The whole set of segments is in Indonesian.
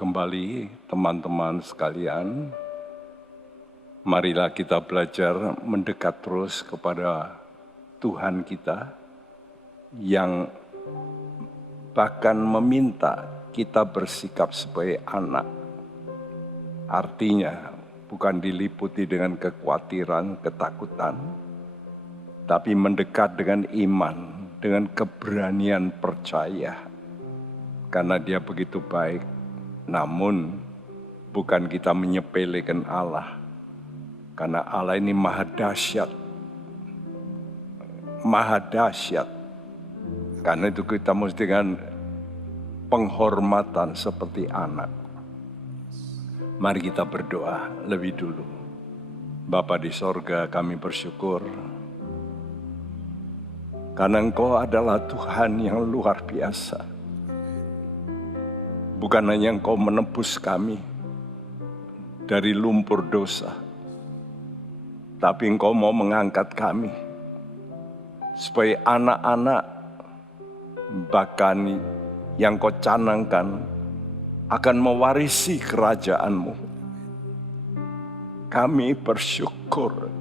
kembali teman-teman sekalian. Marilah kita belajar mendekat terus kepada Tuhan kita yang bahkan meminta kita bersikap sebagai anak. Artinya bukan diliputi dengan kekhawatiran, ketakutan, tapi mendekat dengan iman, dengan keberanian percaya. Karena Dia begitu baik, namun bukan kita menyepelekan Allah. Karena Allah ini maha dahsyat. Maha dahsyat. Karena itu kita mesti dengan penghormatan seperti anak. Mari kita berdoa lebih dulu. Bapa di sorga, kami bersyukur. Karena Engkau adalah Tuhan yang luar biasa. Bukan hanya Engkau menebus kami dari lumpur dosa, tapi Engkau mau mengangkat kami sebagai anak-anak, bahkan yang Kau canangkan akan mewarisi kerajaan-Mu. Kami bersyukur.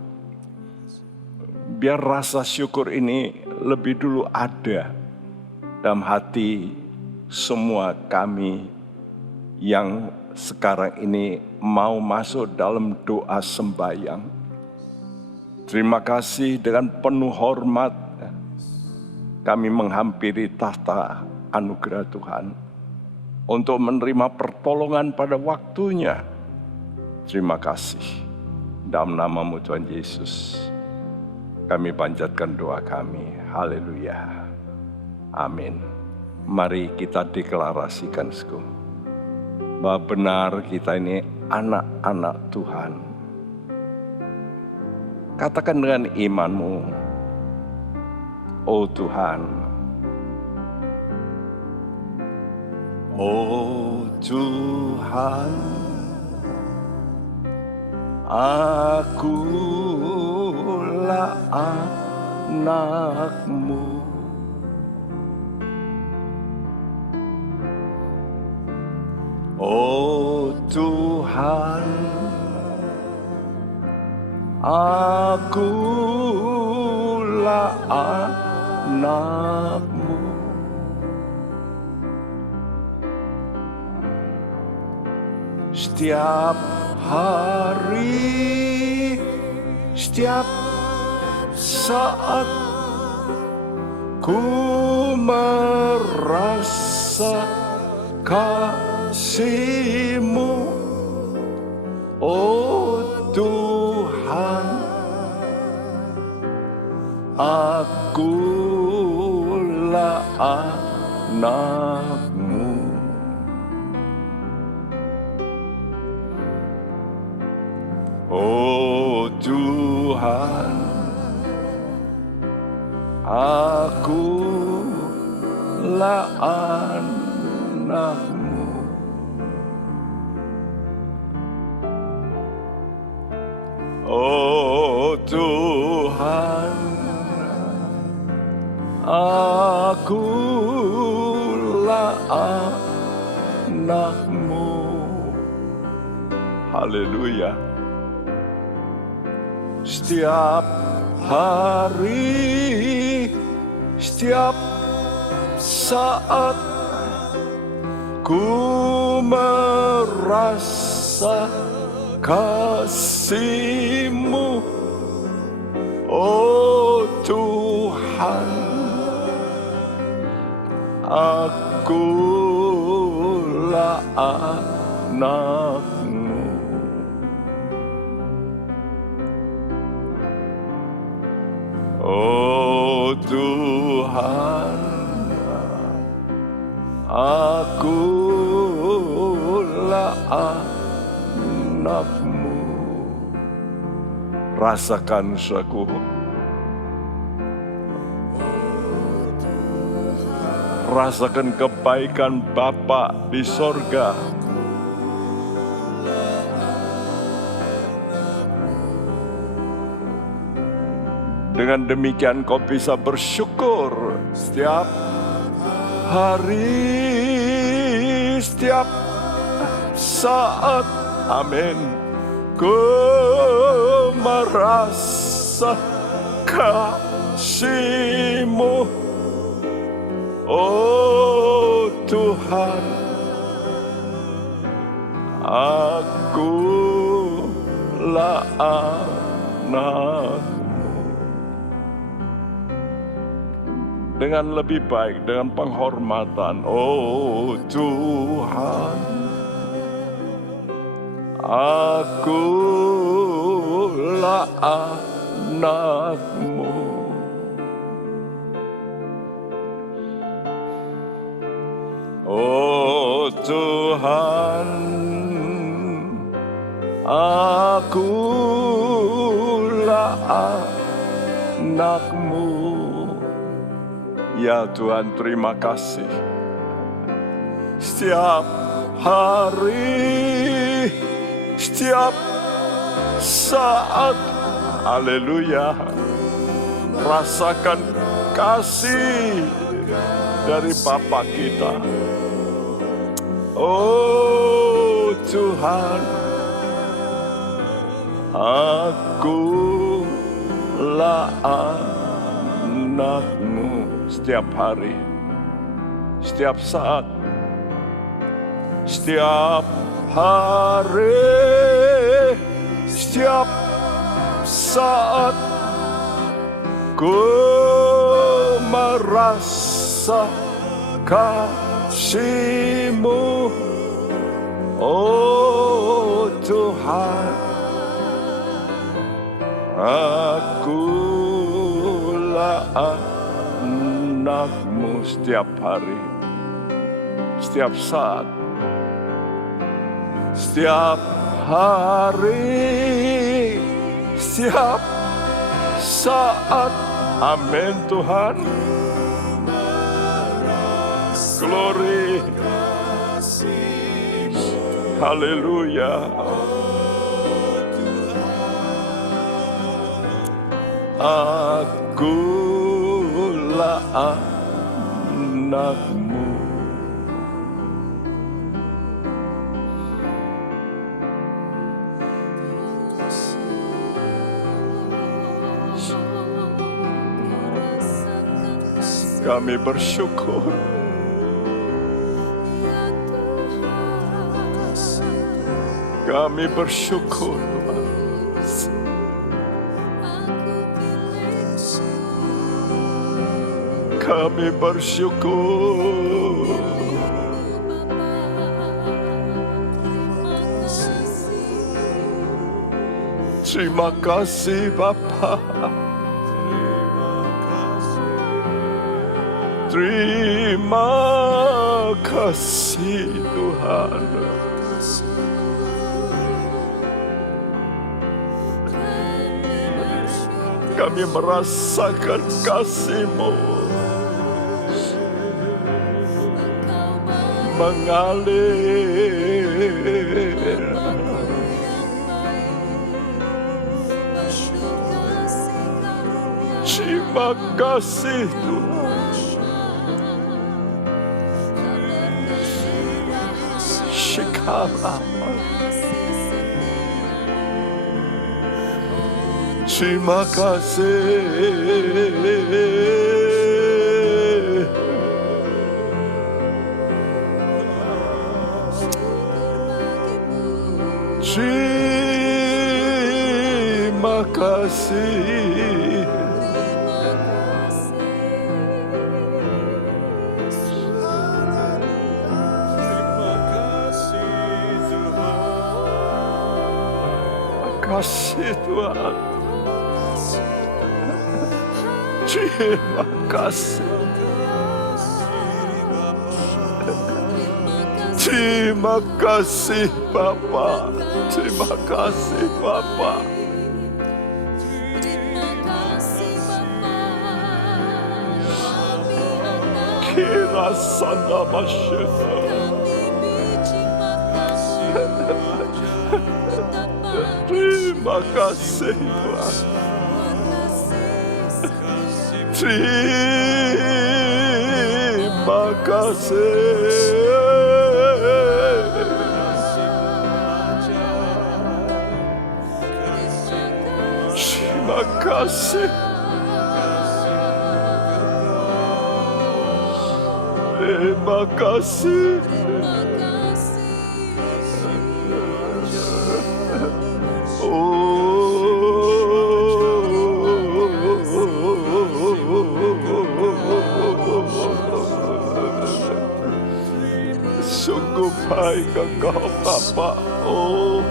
Biar rasa syukur ini lebih dulu ada dalam hati semua kami yang sekarang ini mau masuk dalam doa sembahyang. Terima kasih, dengan penuh hormat kami menghampiri tahta anugerah Tuhan untuk menerima pertolongan pada waktunya. Terima kasih. Dalam nama-Mu Tuhan Yesus, kami panjatkan doa kami. Haleluya. Amin. Mari kita deklarasikan bahwa benar kita ini anak-anak Tuhan. Katakan dengan imanmu, oh Tuhan, oh Tuhan, akulah anak-Mu. Oh Tuhan, akulah anak-Mu. Setiap hari, setiap saat ku merasa kasih-Mu, oh Tuhan, akulah anak-Mu. Oh Tuhan, akulah anak-Mu. Oh Tuhan, akulah anak-Mu. Haleluya. Setiap hari, setiap saat ku merasa kasih-Mu, oh Tuhan, akulah anak-Mu. Oh Tuhan, akulah anak-Mu. Rasakan saudaraku, rasakan kebaikan Bapa di sorga. Dengan demikian kau bisa bersyukur setiap hari, setiap saat, amin, ku merasa kasih-Mu, oh Tuhan, akulah anak-Mu. Dengan lebih baik, dengan penghormatan, oh Tuhan, akulah anak-Mu. Oh Tuhan, akulah anak-Mu. Ya Tuhan, terima kasih. Setiap hari, setiap saat, haleluya, rasakan kasih dari Bapa kita. Oh Tuhan, akulah anak-Mu. Setiap hari, setiap saat, setiap hari, setiap saat, ku merasa kasih-Mu, oh Tuhan, akulah anak-Mu. Setiap hari, setiap saat, setiap hari, setiap saat, amin Tuhan. Glory, haleluya. Akulah anak-Mu. Kami bersyukur. Kami bersyukur, Tuhan. Kami bersyukur. Terima kasih Bapa. Terima kasih Tuhan. Kami merasakan kasih-Mu mengalir. Terima kasih Tuhan. Shikara. Terima kasih. Terima kasih. Kasih Tuhan. Terima kasih. Terima kasih Bapa. Terima kasih Bapa. Kira sanda masyarakat. Terima kasih Tuhan. Terima kasih. kasih. Terima kasih. Sungguh baik Engkau Bapa. Oh,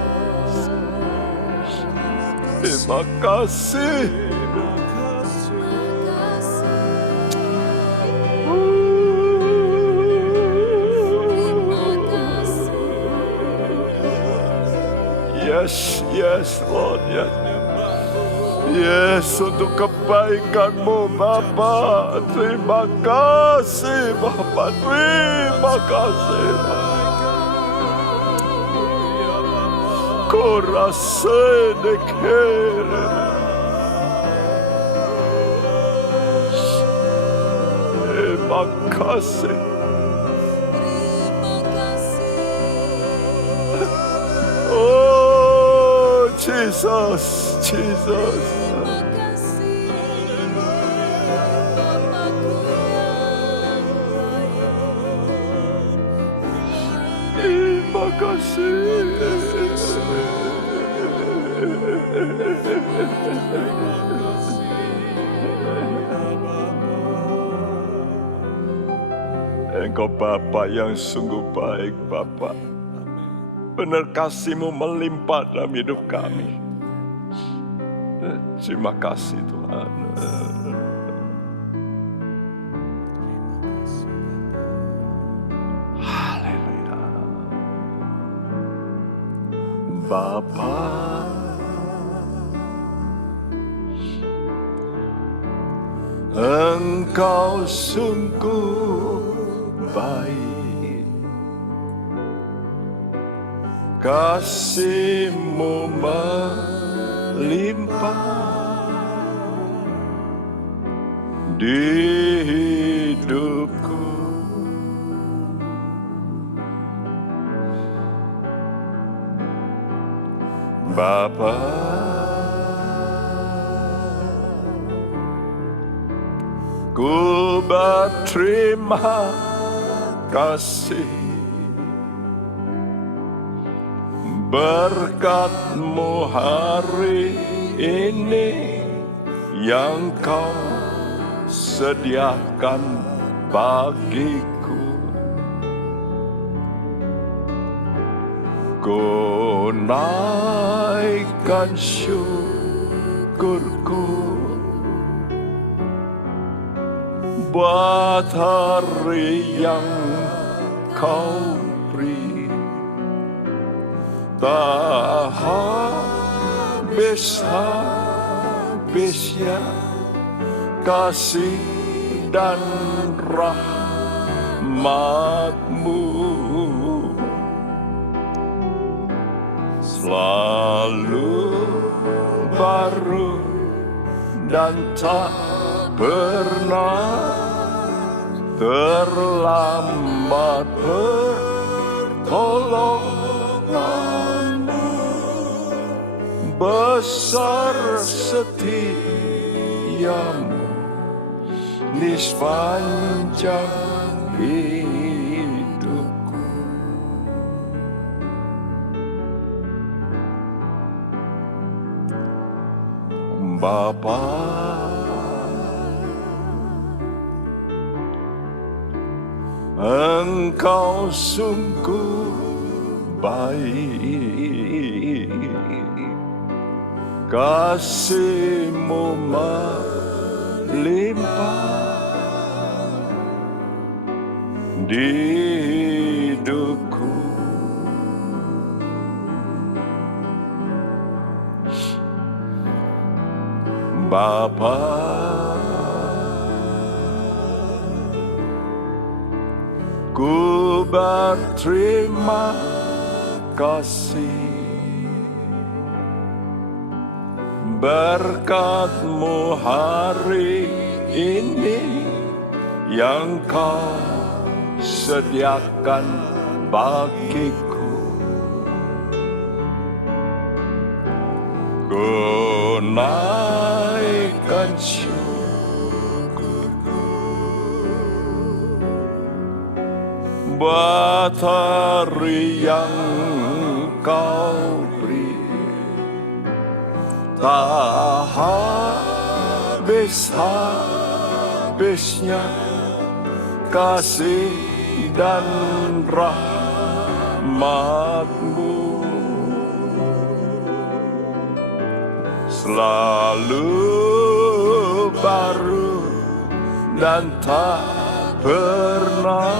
terima kasih. Yes, yes Lord, yes. Yes, untuk kebaikan-Mu Bapa. Terima kasih Bapa, terima kasih. Korase dekere. Terima kasih. Oh, Jesus, Jesus. Terima kasih. Engkau Bapa yang sungguh baik Bapa. Benar kasih-Mu melimpah dalam hidup kami. Terima kasih Tuhan. Haleluya. Bapa, Engkau sungguh baik. Kasih-Mu melimpah di hidupku. Bapa, ku berterima kasih. Berkat-Mu hari ini yang Kau sediakan bagiku. Ku naikkan syukurku buat hari yang Kau beri. Tak habis-habisnya kasih dan rahmat-Mu, selalu baru dan tak pernah terlambat pertolongan-Mu. Besar setia-Mu di sepanjang hidupku. Bapa, Engkau sungguh baik. Kasih-Mu melimpah di hidupku. Bapa, ku berterima kasih. Berkat-Mu hari ini yang Kau sediakan bagiku. Ku naik syukurku buat hari yang kau beri, tak habis-habisnya kasih dan rahmat-Mu. Selalu baru dan tak pernah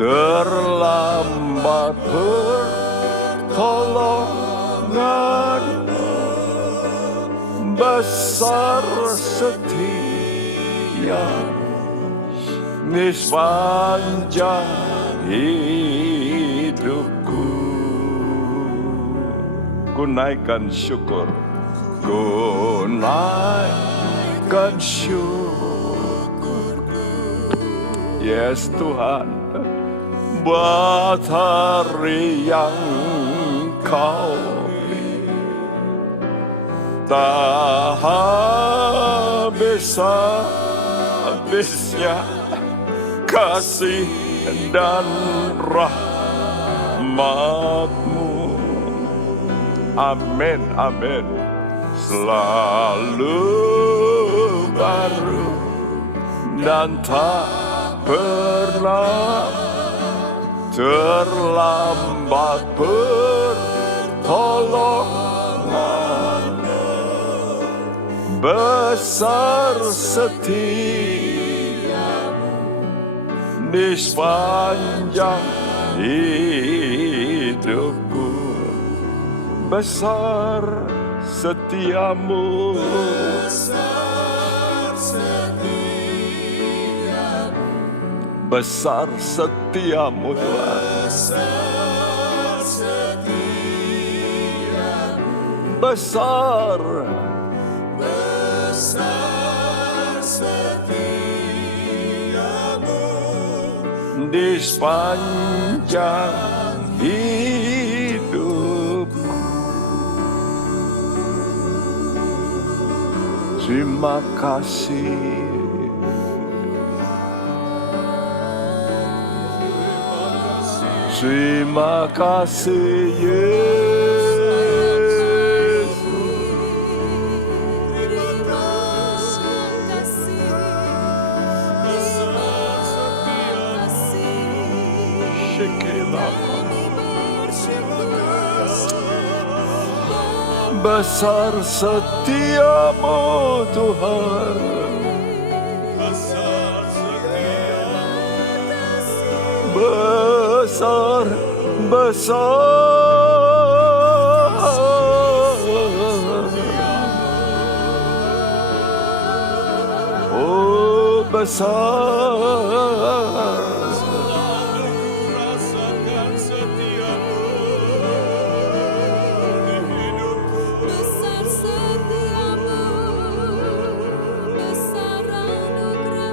terlambat pertolongan-Mu. Besar setia di sepanjang hidupku. Ku naikkan syukur, ku naikkan syukur. Yes Tuhan, buat hari yang Kau beri, tak habis-habisnya kasih dan rahmat-Mu. Amin, amin. Selalu baru dan tak pernah terlambat pertolongan. Besar setia-Mu di sepanjang hidupku. Besar setia-Mu, besar setia-Mu Tuhan. Besar setia-Mu di sepanjang hidupku. Terima kasih. Terima kasih Yesus. Besar setia-Mu Tuhan. Besar, besar, oh besar.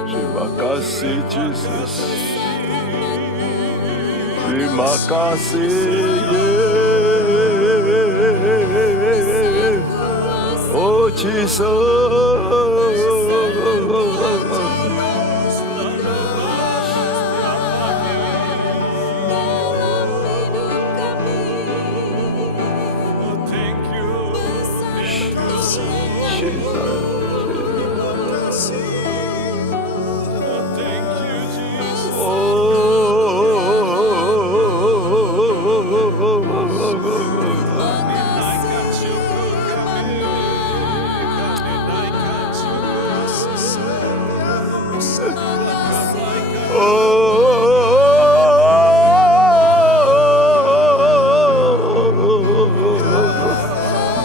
Terima kasih Yesus. Terima kasih Yesus. Oh Jesus.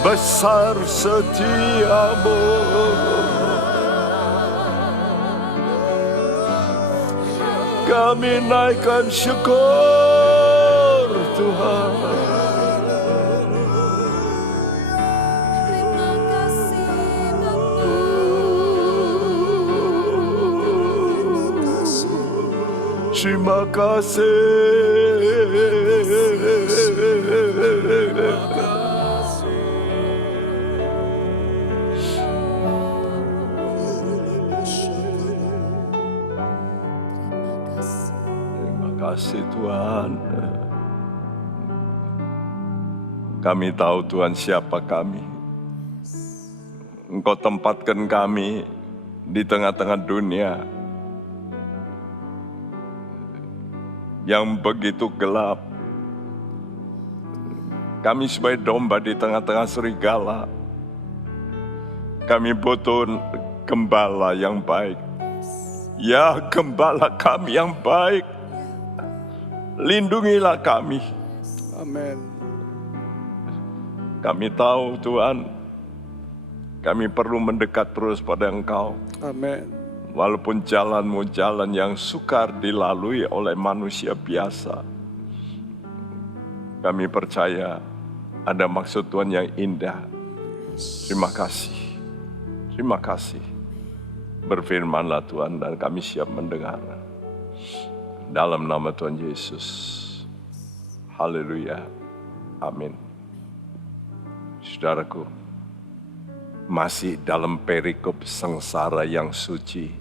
Besar setia-Mu, kami naikkan syukur Tuhan. Terima kasih. Tuhan. Kami tahu Tuhan siapa kami. Engkau tempatkan kami di tengah-tengah dunia yang begitu gelap. Kami sebagai domba di tengah-tengah serigala. Kami butuh gembala yang baik. Ya, gembala kami yang baik. Lindungilah kami. Amin. Kami tahu Tuhan, kami perlu mendekat terus pada Engkau. Amin. Walaupun jalan-Mu jalan yang sukar dilalui oleh manusia biasa. Kami percaya ada maksud Tuhan yang indah. Terima kasih. Terima kasih. Berfirmanlah Tuhan dan kami siap mendengar. Dalam nama Tuhan Yesus. Haleluya. Amin. Saudaraku, masih dalam perikop sengsara yang suci.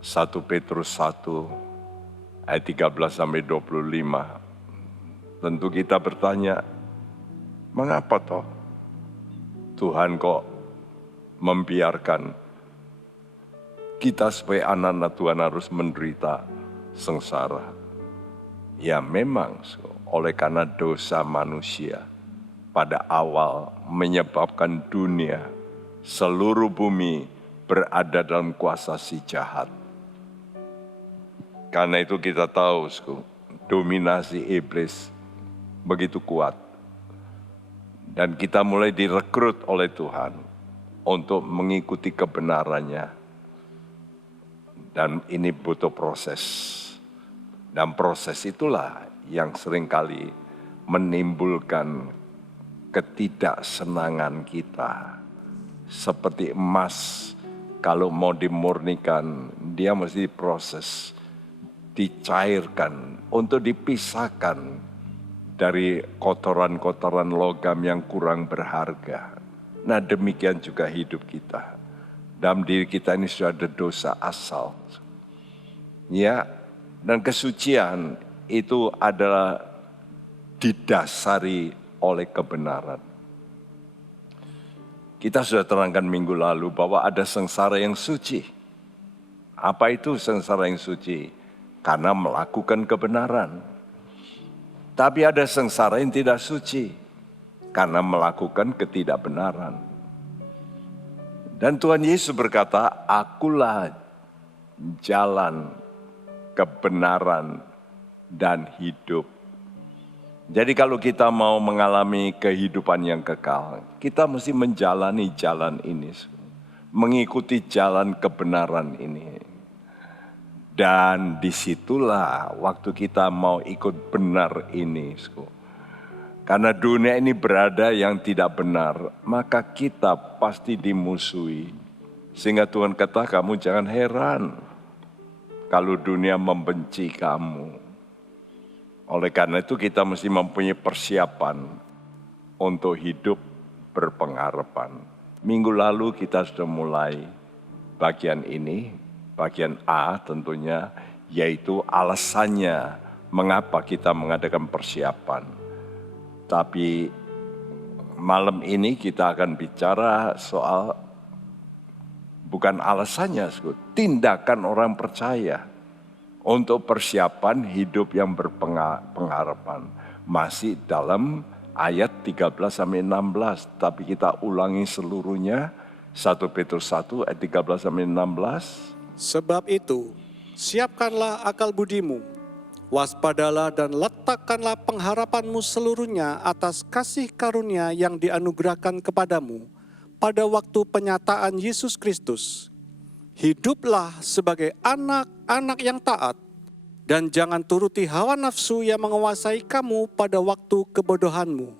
1 Petrus 1 ayat 13-25. Tentu kita bertanya, mengapa toh Tuhan kok membiarkan kita sebagai anak-anak Tuhan harus menderita sengsara? Ya memang oleh karena dosa manusia pada awal menyebabkan dunia, seluruh bumi berada dalam kuasa si jahat. Karena itu kita tahu, dominasi iblis begitu kuat. Dan kita mulai direkrut oleh Tuhan untuk mengikuti kebenarannya. Dan ini butuh proses. Dan proses itulah yang seringkali menimbulkan ketidaksenangan kita. Seperti emas, kalau mau dimurnikan, dia mesti diproses, dicairkan, untuk dipisahkan dari kotoran-kotoran logam yang kurang berharga. Nah demikian juga hidup kita. Dalam diri kita ini sudah ada dosa asal. Ya, dan kesucian itu adalah didasari oleh kebenaran. Kita sudah terangkan minggu lalu bahwa ada sengsara yang suci. Apa itu sengsara yang suci? Karena melakukan kebenaran. Tapi ada sengsara yang tidak suci. Karena melakukan ketidakbenaran. Dan Tuhan Yesus berkata, akulah jalan, kebenaran, dan hidup. Jadi kalau kita mau mengalami kehidupan yang kekal, kita mesti menjalani jalan ini. Mengikuti jalan kebenaran ini. Dan disitulah waktu kita mau ikut benar ini. Karena dunia ini berada yang tidak benar, maka kita pasti dimusuhi. Sehingga Tuhan kata, kamu jangan heran kalau dunia membenci kamu. Oleh karena itu kita mesti mempunyai persiapan untuk hidup berpengharapan. Minggu lalu kita sudah mulai bagian ini, bagian A tentunya, yaitu alasannya mengapa kita mengadakan persiapan. Tapi malam ini kita akan bicara soal bukan alasannya, tindakan orang percaya. Untuk persiapan hidup yang berpengharapan. Masih dalam ayat 13-16. Tapi kita ulangi seluruhnya. 1 Petrus 1 ayat 13-16. Sebab itu, siapkanlah akal budimu. Waspadalah dan letakkanlah pengharapanmu seluruhnya atas kasih karunia yang dianugerahkan kepadamu pada waktu penyataan Yesus Kristus. Hiduplah sebagai anak-anak yang taat, dan jangan turuti hawa nafsu yang menguasai kamu pada waktu kebodohanmu.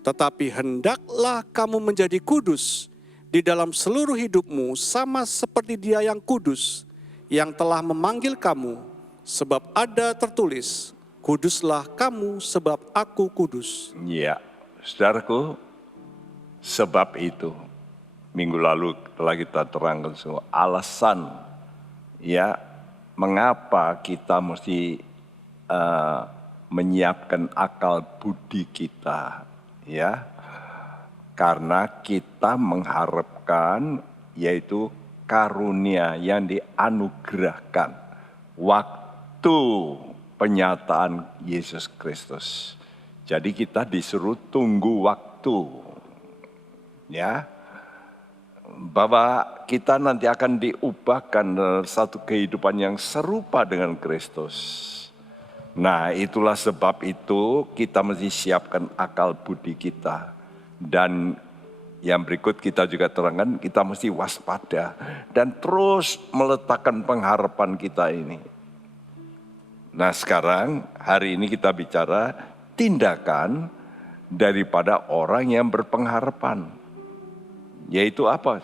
Tetapi hendaklah kamu menjadi kudus di dalam seluruh hidupmu, sama seperti Dia yang kudus, yang telah memanggil kamu, sebab ada tertulis, kuduslah kamu sebab aku kudus. Ya, saudaraku, sebab itu. Minggu lalu telah kita terangkan semua alasan ya mengapa kita mesti menyiapkan akal budi kita, ya, karena kita mengharapkan yaitu karunia yang dianugerahkan waktu penyataan Yesus Kristus. Jadi kita disuruh tunggu waktu, ya, bahwa kita nanti akan diubahkan dalam satu kehidupan yang serupa dengan Kristus. Nah, itulah sebab itu kita mesti siapkan akal budi kita. Dan yang berikut kita juga terangkan, kita mesti waspada dan terus meletakkan pengharapan kita ini. Nah, sekarang hari ini kita bicara tindakan daripada orang yang berpengharapan. Yaitu apa?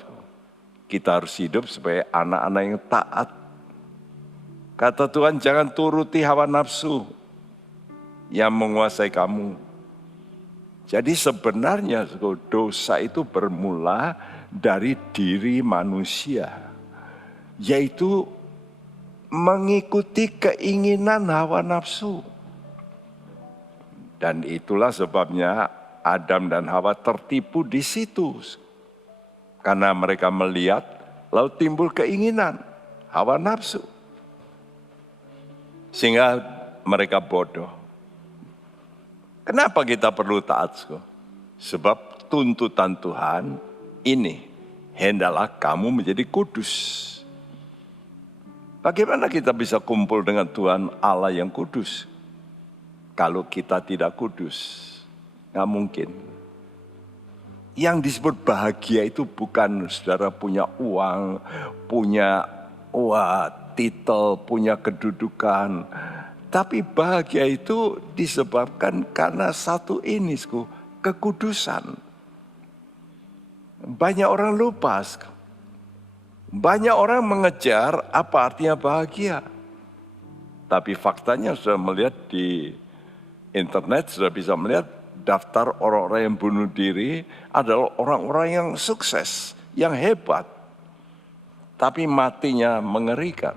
Kita harus hidup sebagai anak-anak yang taat. Kata Tuhan, jangan turuti hawa nafsu yang menguasai kamu. Jadi sebenarnya dosa itu bermula dari diri manusia, yaitu mengikuti keinginan hawa nafsu. Dan itulah sebabnya Adam dan Hawa tertipu di situ. Karena mereka melihat, lalu timbul keinginan hawa nafsu. Sehingga mereka bodoh. Kenapa kita perlu taat? Sebab tuntutan Tuhan ini, hendaklah kamu menjadi kudus. Bagaimana kita bisa kumpul dengan Tuhan Allah yang kudus? Kalau kita tidak kudus, nggak mungkin. Yang disebut bahagia itu bukan saudara punya uang, punya titel, punya kedudukan. Tapi bahagia itu disebabkan karena satu ini, kekudusan. Banyak orang lupa. Banyak orang mengejar apa artinya bahagia. Tapi faktanya sudah melihat di internet, sudah bisa melihat daftar orang-orang yang bunuh diri adalah orang-orang yang sukses, yang hebat. Tapi matinya mengerikan.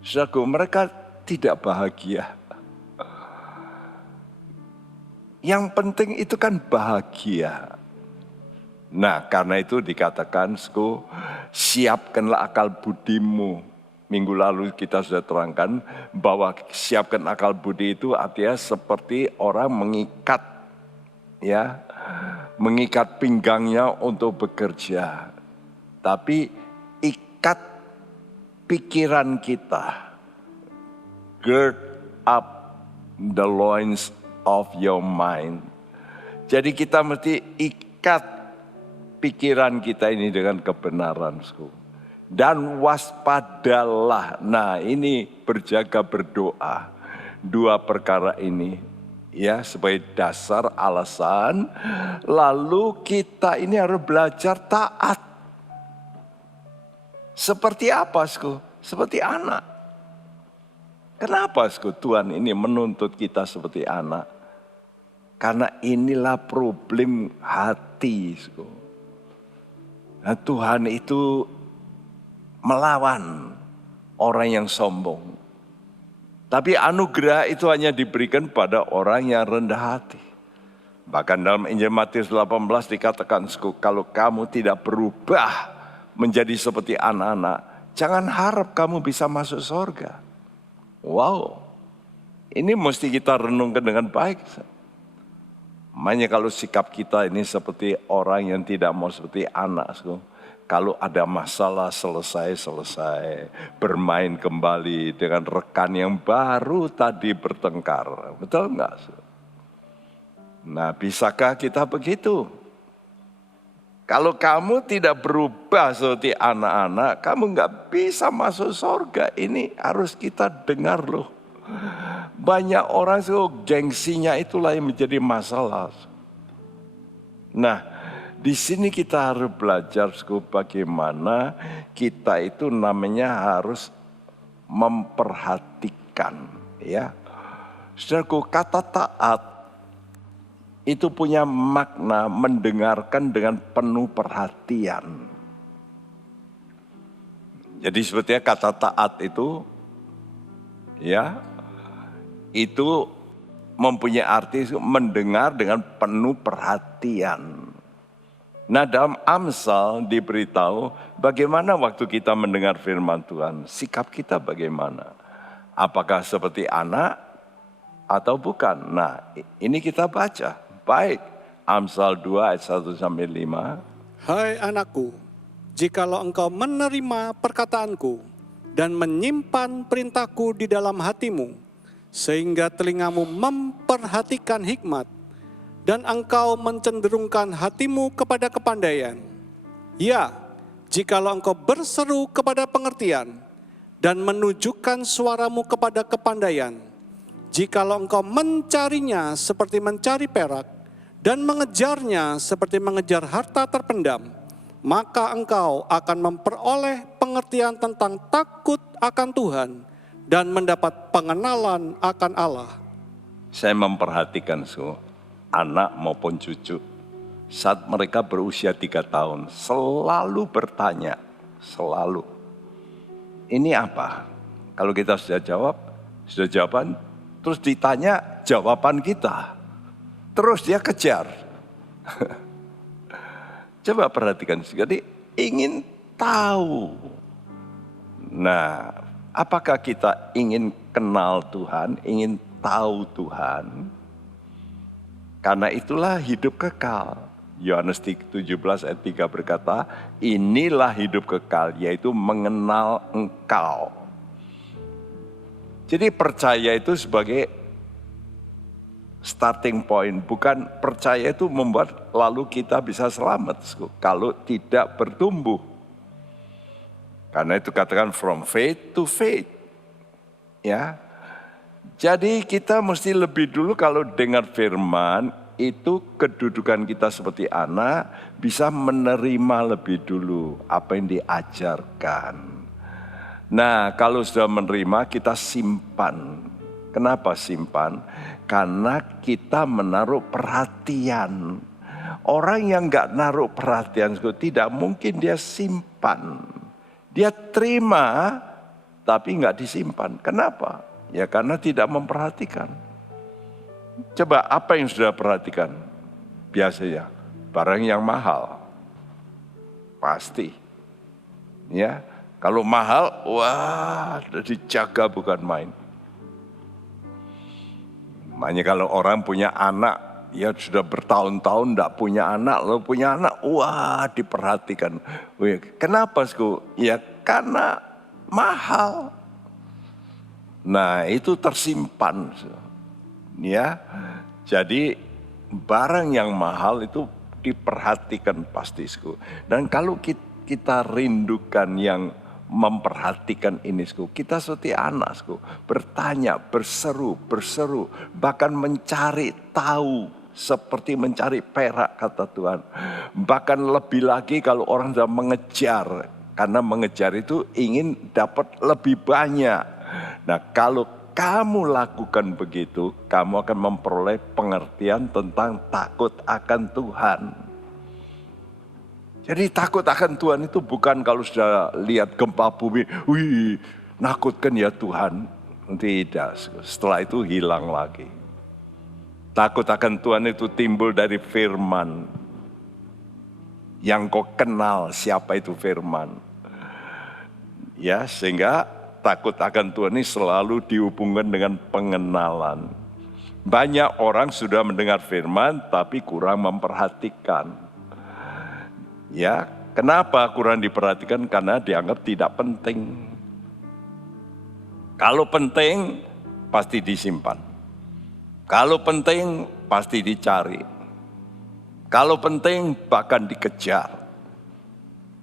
Saudaraku, mereka tidak bahagia. Yang penting itu kan bahagia. Nah, karena itu dikatakan, siapkanlah akal budimu. Minggu lalu kita sudah terangkan bahwa siapkan akal budi itu artinya seperti orang mengikat, ya, mengikat pinggangnya untuk bekerja. Tapi ikat pikiran kita. Gird up the loins of your mind. Jadi kita mesti ikat pikiran kita ini dengan kebenaran. Dan waspadalah. Nah, ini berjaga berdoa. Dua perkara ini, ya, sebagai dasar alasan. Lalu kita ini harus belajar taat. Seperti apa, Seperti anak. Kenapa, Tuhan ini menuntut kita seperti anak? Karena inilah problem hati, Nah, Tuhan itu melawan orang yang sombong. Tapi anugerah itu hanya diberikan pada orang yang rendah hati. Bahkan dalam Injil Matius 18 dikatakan, kalau kamu tidak berubah menjadi seperti anak-anak, jangan harap kamu bisa masuk surga. Wow, ini mesti kita renungkan dengan baik. Makanya kalau sikap kita ini seperti orang yang tidak mau seperti anak, kalau ada masalah selesai, bermain kembali dengan rekan yang baru tadi bertengkar. Betul enggak? Nah, bisakah kita begitu? Kalau kamu tidak berubah seperti anak-anak, kamu enggak bisa masuk surga. Ini harus kita dengar loh. Banyak orang gengsinya itulah yang menjadi masalah. Nah, di sini kita harus belajar bagaimana kita itu namanya harus memperhatikan, ya. Saudaraku, kata taat itu punya makna mendengarkan dengan penuh perhatian. Jadi sebetulnya kata taat itu, ya, itu mempunyai arti mendengar dengan penuh perhatian. Nah, dalam Amsal diberitahu bagaimana waktu kita mendengar firman Tuhan, sikap kita bagaimana? Apakah seperti anak atau bukan? Nah, ini kita baca. Baik, Amsal 2 ayat 1 sampai 5. Hai anakku, jikalau engkau menerima perkataanku dan menyimpan perintahku di dalam hatimu, sehingga telingamu memperhatikan hikmat, dan engkau mencenderungkan hatimu kepada kepandaian. Ya, jikalau engkau berseru kepada pengertian, dan menunjukkan suaramu kepada kepandaian, jikalau engkau mencarinya seperti mencari perak, dan mengejarnya seperti mengejar harta terpendam, maka engkau akan memperoleh pengertian tentang takut akan Tuhan dan mendapat pengenalan akan Allah. Saya memperhatikan anak maupun cucu saat mereka berusia 3 tahun selalu bertanya, selalu. Ini apa? Kalau kita sudah jawaban, terus ditanya jawaban kita. Terus dia kejar. Coba perhatikan, jadi ingin tahu. Nah, apakah kita ingin kenal Tuhan, ingin tahu Tuhan? Karena itulah hidup kekal. Yohanes 17 ayat 3 berkata, inilah hidup kekal, yaitu mengenal Engkau. Jadi percaya itu sebagai starting point, bukan percaya itu membuat lalu kita bisa selamat kalau tidak bertumbuh. Karena itu katakan from faith to faith. Ya. Jadi kita mesti lebih dulu kalau dengar firman, itu kedudukan kita seperti anak bisa menerima lebih dulu apa yang diajarkan. Nah, kalau sudah menerima kita simpan. Kenapa simpan? Karena kita menaruh perhatian. Orang yang enggak naruh perhatian tidak mungkin dia simpan. Dia terima tapi enggak disimpan. Kenapa? Ya karena tidak memperhatikan. Coba apa yang sudah perhatikan? Biasanya barang yang mahal. Pasti. Ya, kalau mahal, wah, dijaga bukan main. Makanya kalau orang punya anak, ya sudah bertahun-tahun tidak punya anak, lalu punya anak, wah diperhatikan. Kenapa, Ya karena mahal. Nah itu tersimpan. Ya, jadi barang yang mahal itu diperhatikan pasti. Dan kalau kita rindukan yang memperhatikan ini, kita seperti anak, bertanya, berseru, bahkan mencari tahu seperti mencari perak kata Tuhan. Bahkan lebih lagi kalau orang sudah mengejar, karena mengejar itu ingin dapat lebih banyak. Nah kalau kamu lakukan begitu, kamu akan memperoleh pengertian tentang takut akan Tuhan. Jadi takut akan Tuhan itu bukan kalau sudah lihat gempa bumi, wih nakutkan ya Tuhan. Tidak, setelah itu hilang lagi. Takut akan Tuhan itu timbul dari firman. Yang kau kenal siapa itu firman. Ya, sehingga takut akan Tuhan ini selalu dihubungkan dengan pengenalan. Banyak orang sudah mendengar firman tapi kurang memperhatikan. Ya, kenapa kurang diperhatikan? Karena dianggap tidak penting. Kalau penting, pasti disimpan. Kalau penting, pasti dicari. Kalau penting, bahkan dikejar.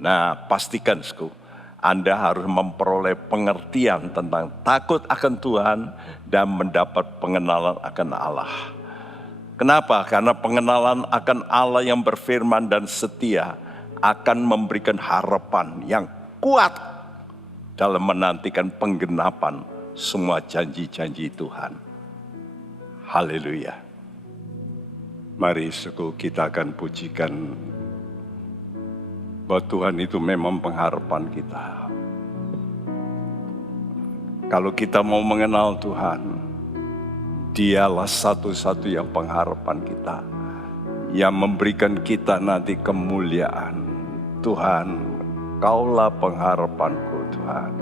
Nah, pastikan, Anda harus memperoleh pengertian tentang takut akan Tuhan dan mendapat pengenalan akan Allah. Kenapa? Karena pengenalan akan Allah yang berfirman dan setia akan memberikan harapan yang kuat dalam menantikan penggenapan semua janji-janji Tuhan. Haleluya. Mari kita akan pujikan bahwa Tuhan itu memang pengharapan kita. Kalau kita mau mengenal Tuhan, Dialah satu-satunya pengharapan kita, yang memberikan kita nanti kemuliaan. Tuhan, Kaulah pengharapanku Tuhan.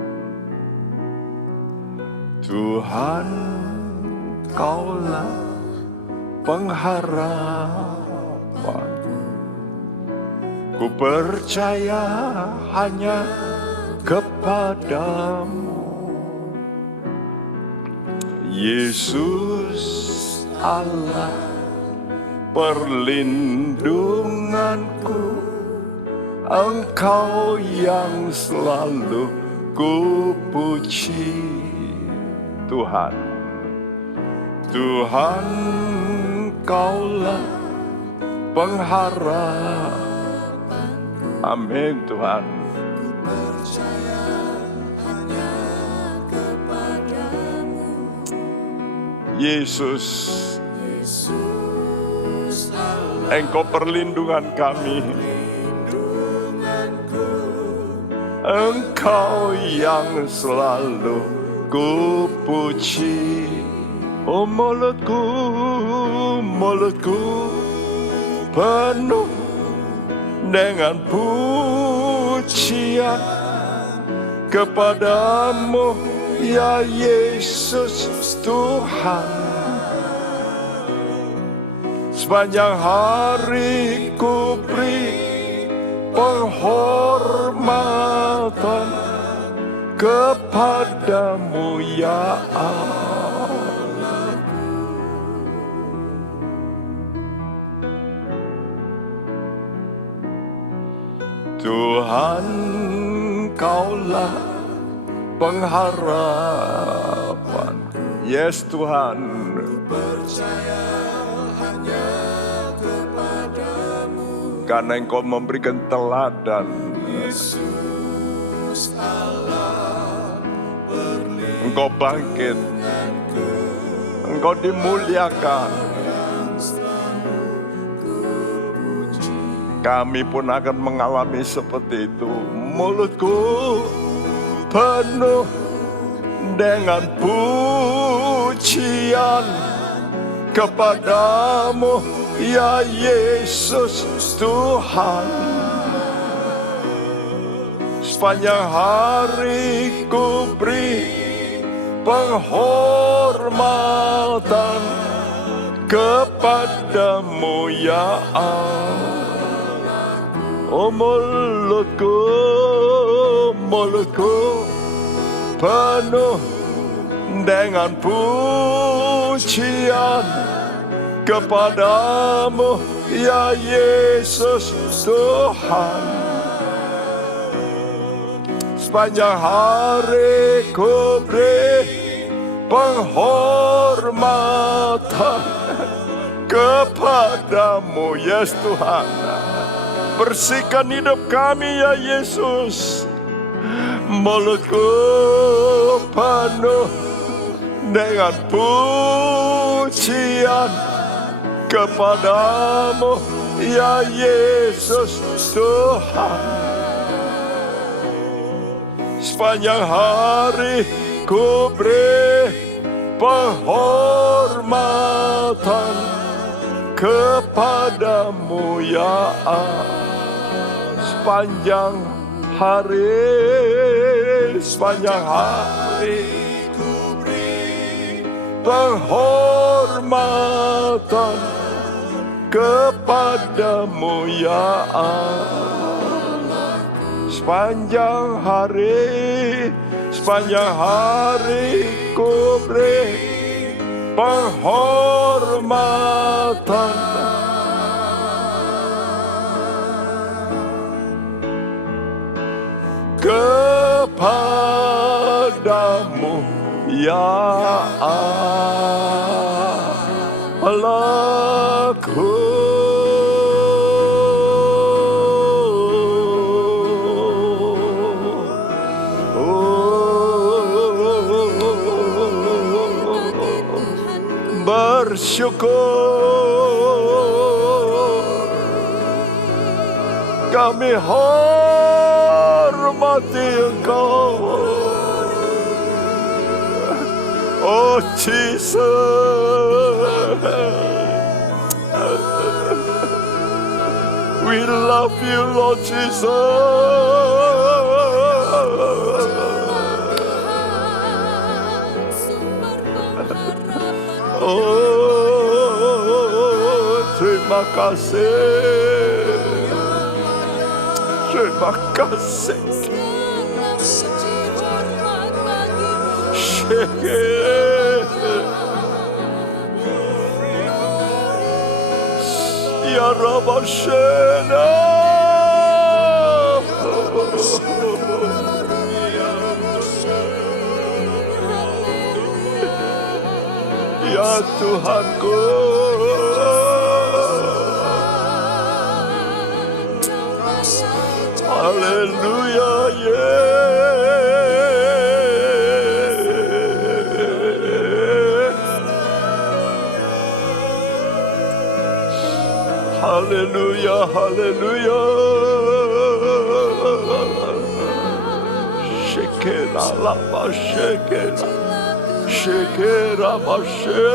Tuhan, Kaulah pengharapanku. Ku percaya hanya kepadamu, Yesus Allah perlindunganku. Engkau yang selalu ku puji. Tuhan, Tuhan, Kaulah pengharapan. Amin Tuhan. Yesus, Engkau perlindungan kami. Engkau yang selalu ku puji. Oh mulutku, mulutku penuh dengan pujian kepadamu, ya Yesus Tuhan. Sepanjang hari ku beri penghormatan kepadamu, ya Allah. Tuhan, Kaulah pengharapan. Yes Tuhan. Karena Engkau memberikan teladan. Engkau bangkit. Engkau dimuliakan. Kami pun akan mengalami seperti itu. Mulutku penuh dengan pujian kepadamu, ya Yesus Tuhan. Sepanjang hari ku beri penghormatan kepadamu, ya Allah. Oh mulutku, mulutku penuh dengan pujian kepadamu, ya Yesus Tuhan. Sepanjang hari ku beri penghormatan kepadamu, yes Tuhan. Bersihkan hidup kami, ya Yesus. Mulutku penuh dengan pujian kepadamu, ya Yesus Tuhan. Sepanjang hari ku beri penghormatan kepadamu, ya Allah. Sepanjang hari ku beri penghormatan kepadamu, ya Allah. Sepanjang hari ku beri penghormatan kepadamu, ya Allahku. Bersyukur kami hormati Engkau. Oh Jesus. We love you, Lord Jesus. Oh, terima kasih. Terima kasih. Ya Rabashena. Ya Tuhanku. Haleluya, haleluya, haleluya. Shekera lama shekera. Shekera mashe.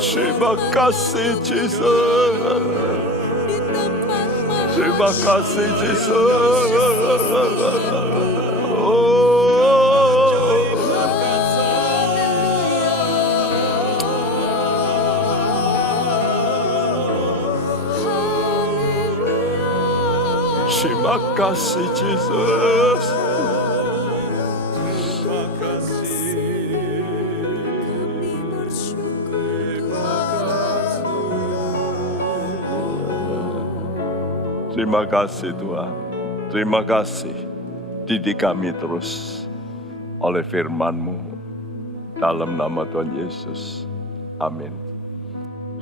Terima kasih Jesus. Terima kasih Jesus. Oh. Terima kasih Jesus. Terima kasih Tuhan. Terima kasih. Didik kami terus oleh firman-Mu dalam nama Tuhan Yesus. Amin.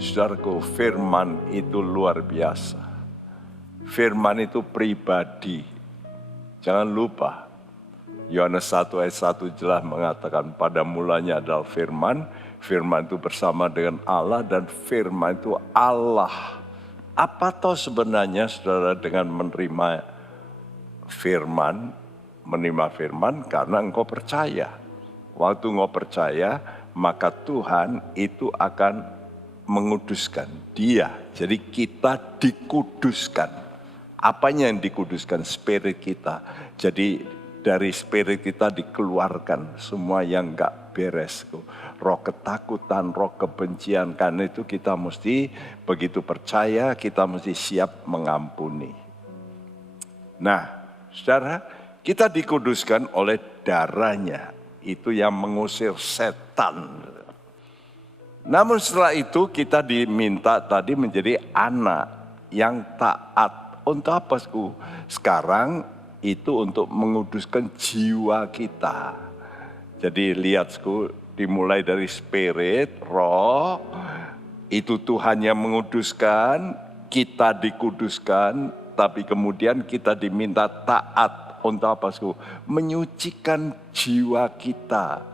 Saudaraku, firman itu luar biasa. Firman itu pribadi. Jangan lupa, Yohanes 1 ayat 1 jelas mengatakan pada mulanya adalah firman. Firman itu bersama dengan Allah dan firman itu Allah. Apa toh sebenarnya saudara dengan menerima firman karena engkau percaya. Waktu engkau percaya, maka Tuhan itu akan menguduskan dia. Jadi kita dikuduskan. Apanya yang dikuduskan? Spirit kita. Jadi dari spirit kita dikeluarkan semua yang enggak beres. Roh ketakutan, roh kebencian. Karena itu kita mesti begitu percaya, kita mesti siap mengampuni. Nah, saudara, kita dikuduskan oleh darahnya. Itu yang mengusir setan. Namun setelah itu kita diminta tadi menjadi anak yang taat. Untuk apa? Sekarang itu untuk menguduskan jiwa kita. Jadi lihat, dimulai dari spirit, roh, itu Tuhan yang menguduskan, kita dikuduskan, tapi kemudian kita diminta taat. Untuk apa? Menyucikan jiwa kita.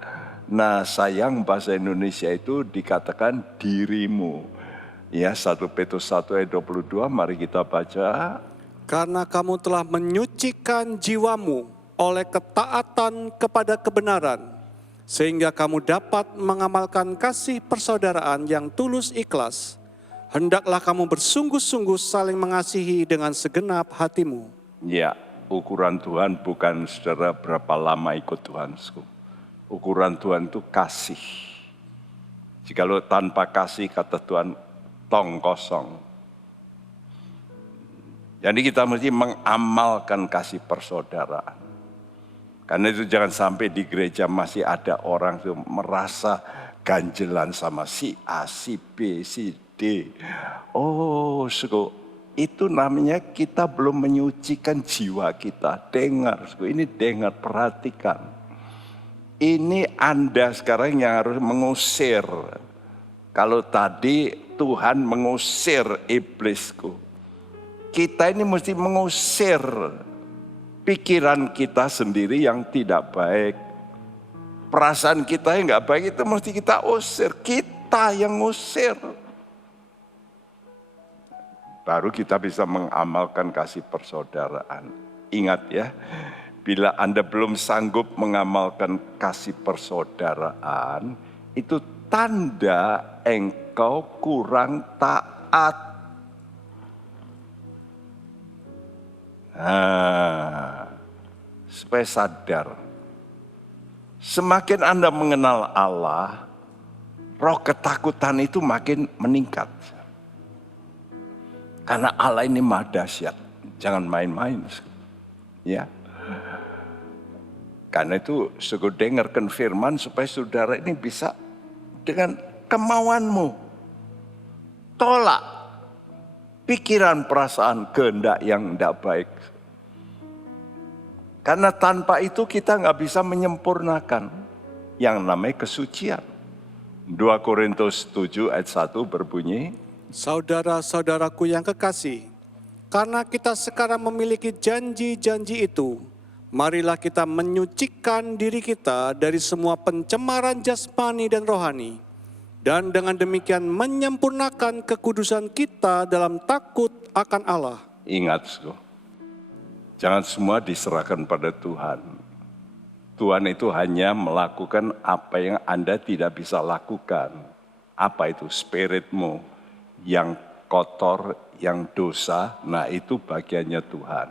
Nah, sayang bahasa Indonesia itu dikatakan dirimu. Ya, 1 Petrus 1 ayat 22, mari kita baca. Karena kamu telah menyucikan jiwamu oleh ketaatan kepada kebenaran, sehingga kamu dapat mengamalkan kasih persaudaraan yang tulus ikhlas. Hendaklah kamu bersungguh-sungguh saling mengasihi dengan segenap hatimu. Ya, ukuran Tuhan bukan saudara berapa lama ikut Tuhan. Ukuran Tuhan itu kasih. Jikalau tanpa kasih, kata Tuhan, tong kosong. Jadi kita mesti mengamalkan kasih persaudaraan. Karena itu jangan sampai di gereja masih ada orang yang merasa ganjelan sama si A, si B, si D. Oh, itu namanya kita belum menyucikan jiwa kita. Dengar, ini dengar, perhatikan. Ini Anda sekarang yang harus mengusir. Kalau tadi Tuhan mengusir iblisku. Kita ini mesti mengusir pikiran kita sendiri yang tidak baik. Perasaan kita yang gak baik itu mesti kita usir. Kita yang usir. Baru kita bisa mengamalkan kasih persaudaraan. Ingat ya, Bila Anda belum sanggup mengamalkan kasih persaudaraan, itu tanda engkau kurang taat. Supaya sadar, semakin Anda mengenal Allah, roh ketakutan itu makin meningkat. Karena Allah ini maha dahsyat, jangan main-main. Ya. Karena itu suku dengarkan firman supaya saudara ini bisa dengan kemauanmu tolak pikiran, perasaan, kehendak yang tidak baik. Karena tanpa itu kita nggak bisa menyempurnakan yang namanya kesucian. 2 Korintus 7 ayat 1 berbunyi, Saudara-saudaraku yang kekasih, karena kita sekarang memiliki janji-janji itu, marilah kita menyucikan diri kita dari semua pencemaran jasmani dan rohani, dan dengan demikian menyempurnakan kekudusan kita dalam takut akan Allah. ingat, jangan semua diserahkan pada Tuhan. Tuhan itu hanya melakukan apa yang Anda tidak bisa lakukan. Apa itu? Spiritmu yang kotor, yang dosa, nah itu bagiannya Tuhan.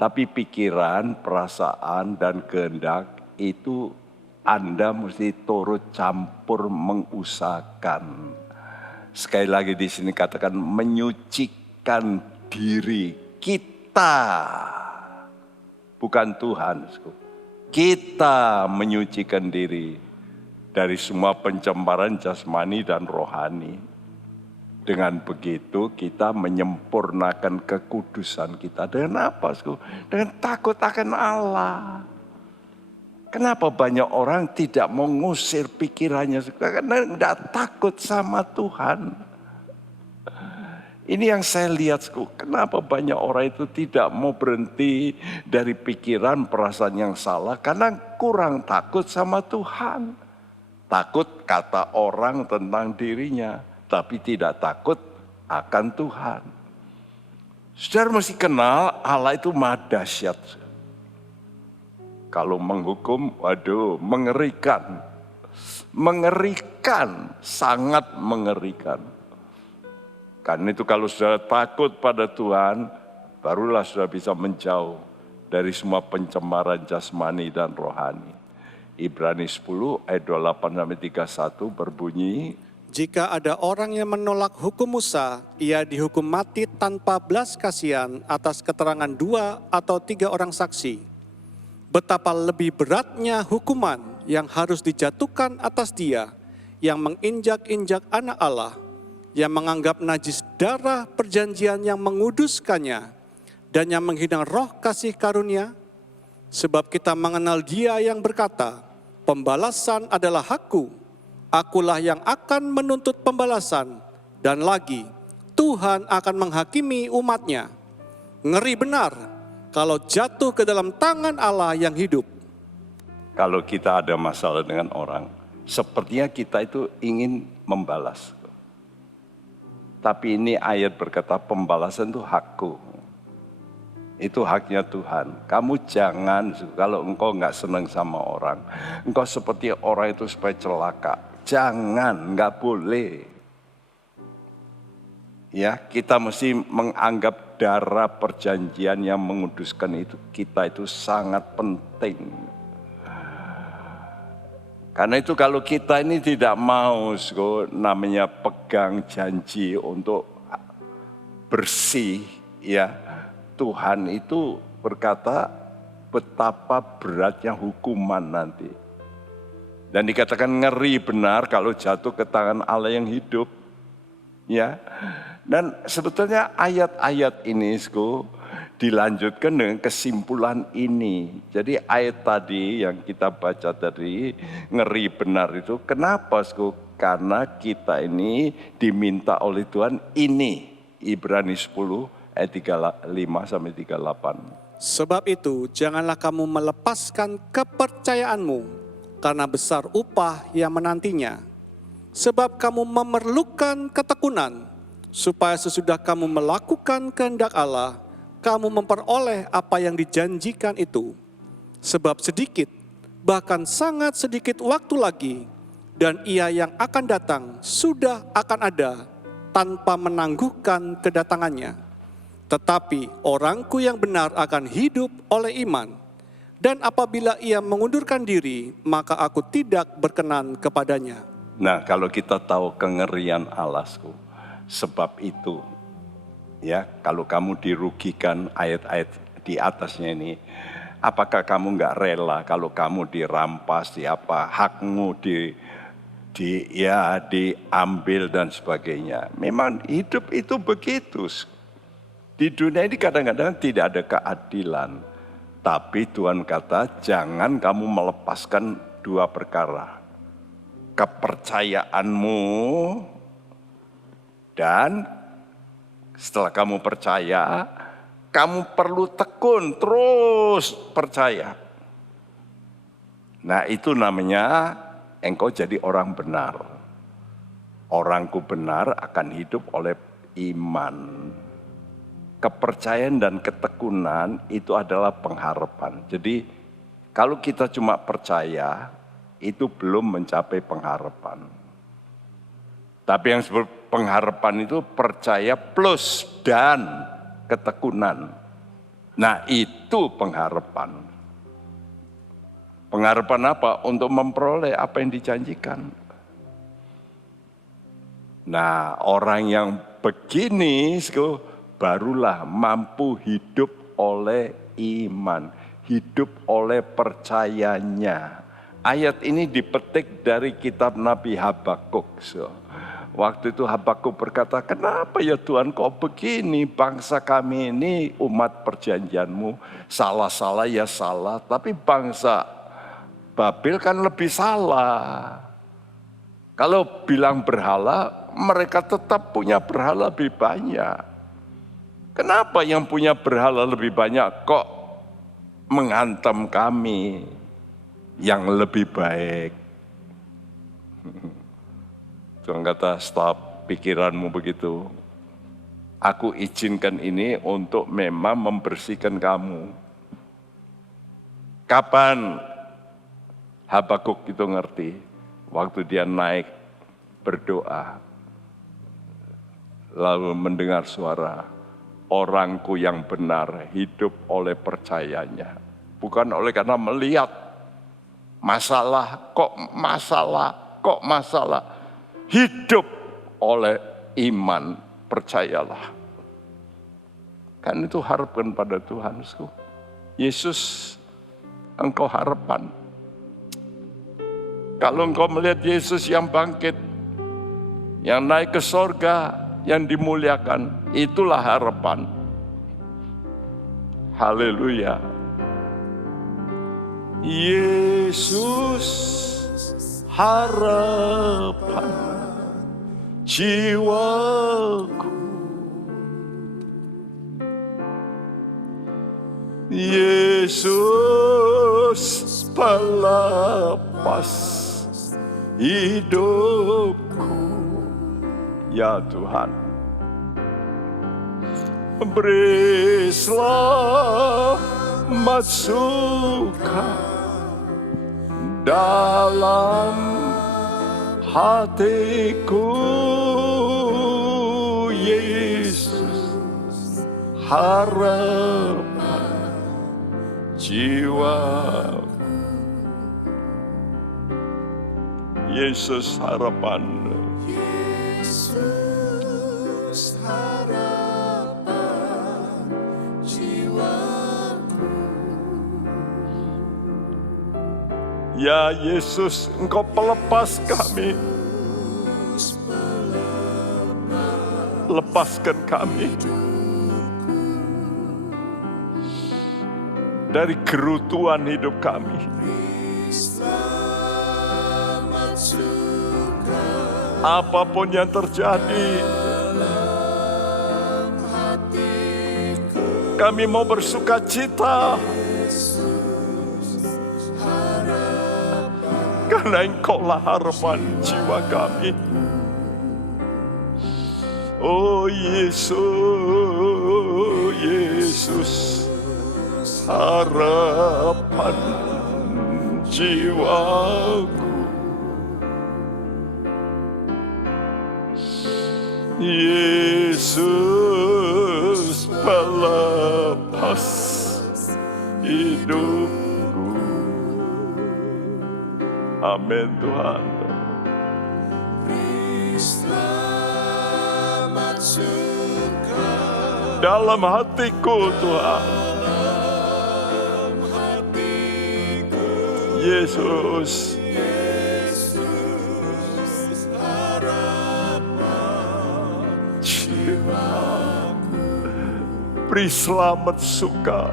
Tapi pikiran, perasaan, dan kehendak itu Anda mesti turut campur mengusahakan. Sekali lagi di sini katakan menyucikan diri kita. Bukan Tuhan. Kita menyucikan diri dari semua pencemaran jasmani dan rohani. Dengan begitu kita menyempurnakan kekudusan kita. Dengan apa? Dengan takut akan Allah. Kenapa banyak orang tidak mau ngusir pikirannya? Karena tidak takut sama Tuhan. Ini yang saya lihat, kenapa banyak orang itu tidak mau berhenti dari pikiran, perasaan yang salah. Karena kurang takut sama Tuhan. Takut kata orang tentang dirinya, tapi tidak takut akan Tuhan. Saudara mesti kenal Allah itu maha dahsyat. Kalau menghukum, waduh, mengerikan. Mengerikan, sangat mengerikan. Karena itu kalau saudara takut pada Tuhan, barulah saudara bisa menjauh dari semua pencemaran jasmani dan rohani. Ibrani 10 ayat 28-31 berbunyi, Jika ada orang yang menolak hukum Musa, ia dihukum mati tanpa belas kasihan atas keterangan 2 atau 3 orang saksi. Betapa lebih beratnya hukuman yang harus dijatuhkan atas dia yang menginjak-injak anak Allah, yang menganggap najis darah perjanjian yang menguduskannya, dan yang menghina roh kasih karunia. Sebab kita mengenal dia yang berkata, pembalasan adalah hakku, akulah yang akan menuntut pembalasan, dan lagi Tuhan akan menghakimi umatnya. Ngeri benar kalau jatuh ke dalam tangan Allah yang hidup. kalau kita ada masalah dengan orang, sepertinya kita itu ingin membalas. Tapi ini ayat berkata pembalasan itu hakku. Itu haknya Tuhan. Kamu jangan, kalau engkau nggak senang sama orang, engkau seperti orang itu supaya celaka. Jangan, nggak boleh. Ya, kita mesti menganggap darah perjanjian yang menguduskan itu kita itu sangat penting. Karena itu kalau kita ini tidak mau namanya pegang janji untuk bersih, ya Tuhan itu berkata betapa beratnya hukuman nanti. Dan dikatakan ngeri benar kalau jatuh ke tangan Allah yang hidup. Ya, dan sebetulnya ayat-ayat ini dilanjutkan dengan kesimpulan ini. Jadi ayat tadi yang kita baca tadi ngeri benar itu kenapa? Karena kita ini diminta oleh Tuhan ini. Ibrani 10 ayat 35-38. Sebab itu janganlah kamu melepaskan kepercayaanmu, karena besar upah yang menantinya. Sebab kamu memerlukan ketekunan, supaya sesudah kamu melakukan kehendak Allah, kamu memperoleh apa yang dijanjikan itu. Sebab sedikit, bahkan sangat sedikit waktu lagi, dan Ia yang akan datang sudah akan ada tanpa menangguhkan kedatangannya. Tetapi orangku yang benar akan hidup oleh iman. Dan apabila ia mengundurkan diri, maka aku tidak berkenan kepadanya. Nah, kalau kita tahu kengerian Allahku, sebab itu, ya, kalau kamu dirugikan ayat-ayat di atasnya ini, apakah kamu nggak rela kalau kamu dirampas, hakmu diambil dan sebagainya? Memang hidup itu begitu. Di dunia ini kadang-kadang tidak ada keadilan. Tapi Tuhan kata, jangan kamu melepaskan dua perkara. Kepercayaanmu, dan setelah kamu percaya, kamu perlu tekun, terus percaya. Nah, itu namanya engkau jadi orang benar. Orangku benar akan hidup oleh iman. Kepercayaan dan ketekunan itu adalah pengharapan. Jadi kalau kita cuma percaya, itu belum mencapai pengharapan. Tapi yang disebut pengharapan itu percaya plus dan ketekunan. Nah, itu pengharapan. Pengharapan apa? Untuk memperoleh apa yang dijanjikan. Nah, orang yang begini barulah mampu hidup oleh iman, hidup oleh percayanya. Ayat ini dipetik dari kitab Nabi Habakuk. Waktu itu Habakuk berkata, kenapa ya Tuhan kok begini, bangsa kami ini umat perjanjianmu, salah-salah ya salah, tapi bangsa Babel kan lebih salah. Kalau bilang berhala, mereka tetap punya berhala lebih banyak. Kenapa yang punya berhala lebih banyak kok menghantam kami yang lebih baik? Tuhan kata, stop pikiranmu begitu. Aku izinkan ini untuk memang membersihkan kamu. Kapan Habakuk itu ngerti? Waktu dia naik berdoa, lalu mendengar suara, orangku yang benar hidup oleh percayanya. Bukan oleh karena melihat masalah, kok masalah. Hidup oleh iman, percayalah. Kan itu harapan pada Tuhan. Yesus, engkau harapan. Kalau engkau melihat Yesus yang bangkit, yang naik ke sorga, yang dimuliakan, itulah harapan. Haleluya. Yesus harapan jiwaku. Yesus pelepas hidupku. Ya Tuhan, beri selamat suka dalam hatiku. Yesus harapan jiwaku. Yesus harapan. Yesus harapan jiwaku. Ya Yesus, Engkau pelepas kami. Lepaskan kami dari kerutuan hidup kami. Apapun yang terjadi, kami mau bersuka cita karena Engkaulah harapan jiwa kami. Oh Yesus, Yesus, harapan jiwaku. Yesus pelepas hidupku. Amin Tuhan. Dalam hatiku Tuhan, Yesus, beri selamat suka.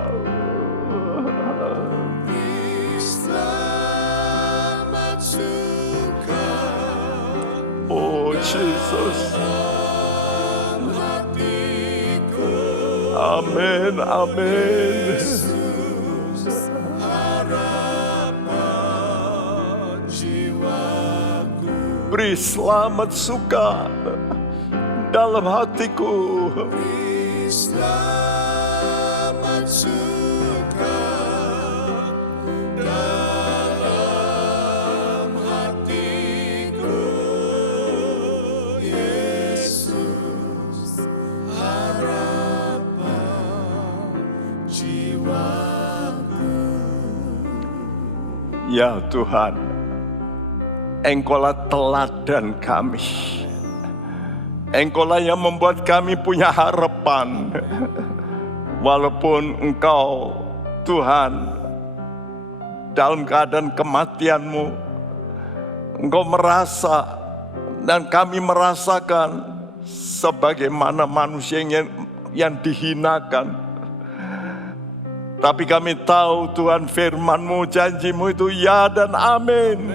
Oh Jesus. Amin, amin. Beri selamat suka dalam hatiku. Selamat suka dalam hatiku, Yesus, harapan jiwaku. Ya Tuhan, Engkaulah teladan kami. Engkaulah yang membuat kami punya harapan. Walaupun Engkau, Tuhan, dalam keadaan kematian-Mu, Engkau merasa dan kami merasakan sebagaimana manusia yang dihinakan. Tapi kami tahu Tuhan, firman-Mu, janji-Mu itu ya dan amin.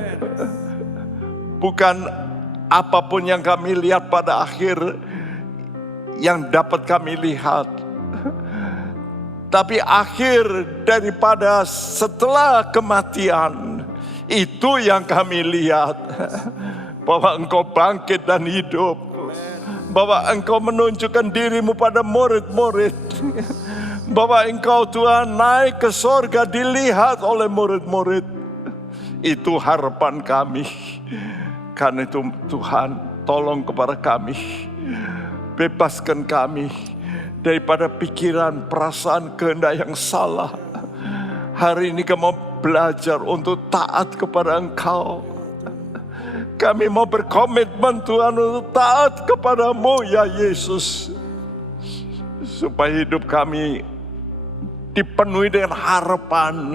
Bukan apapun yang kami lihat pada akhir yang dapat kami lihat. Tapi akhir daripada setelah kematian, itu yang kami lihat. Bahwa Engkau bangkit dan hidup. Bahwa Engkau menunjukkan diri-Mu pada murid-murid. Bahwa Engkau Tuhan naik ke sorga dilihat oleh murid-murid. Itu harapan kami. Karena itu Tuhan, tolong kepada kami, bebaskan kami daripada pikiran, perasaan, kehendak yang salah. Hari ini kami mau belajar untuk taat kepada Engkau. Kami mau berkomitmen Tuhan untuk taat kepada-Mu ya Yesus. Supaya hidup kami dipenuhi dengan harapan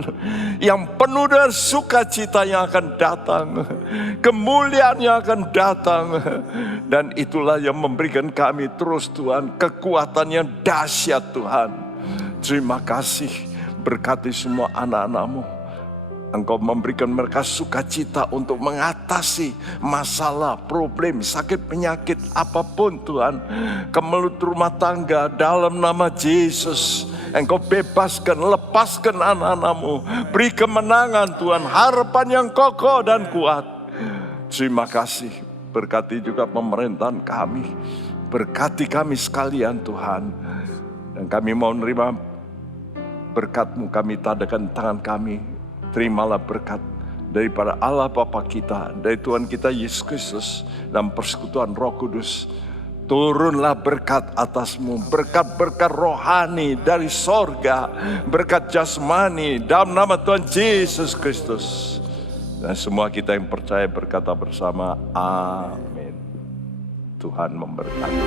yang penuh dengan sukacita yang akan datang, kemuliaan yang akan datang, dan itulah yang memberikan kami terus Tuhan kekuatan yang dahsyat Tuhan. Terima kasih, berkati semua anak-anak-Mu. Engkau memberikan mereka sukacita untuk mengatasi masalah, problem, sakit, penyakit, apapun Tuhan. Kemelut rumah tangga dalam nama Yesus. Engkau bebaskan, lepaskan anak-anak-Mu. Beri kemenangan Tuhan, harapan yang kokoh dan kuat. Terima kasih, berkati juga pemerintahan kami. Berkati kami sekalian Tuhan. Dan kami mau menerima berkat-Mu, kami tadakan tangan kami. Terimalah berkat daripada Allah Bapa kita, dari Tuhan kita Yesus Kristus, dan persekutuan Roh Kudus. Turunlah berkat atasmu, berkat-berkat rohani dari sorga, berkat jasmani dalam nama Tuhan Yesus Kristus. Dan semua kita yang percaya berkata bersama, amin. Tuhan memberkati.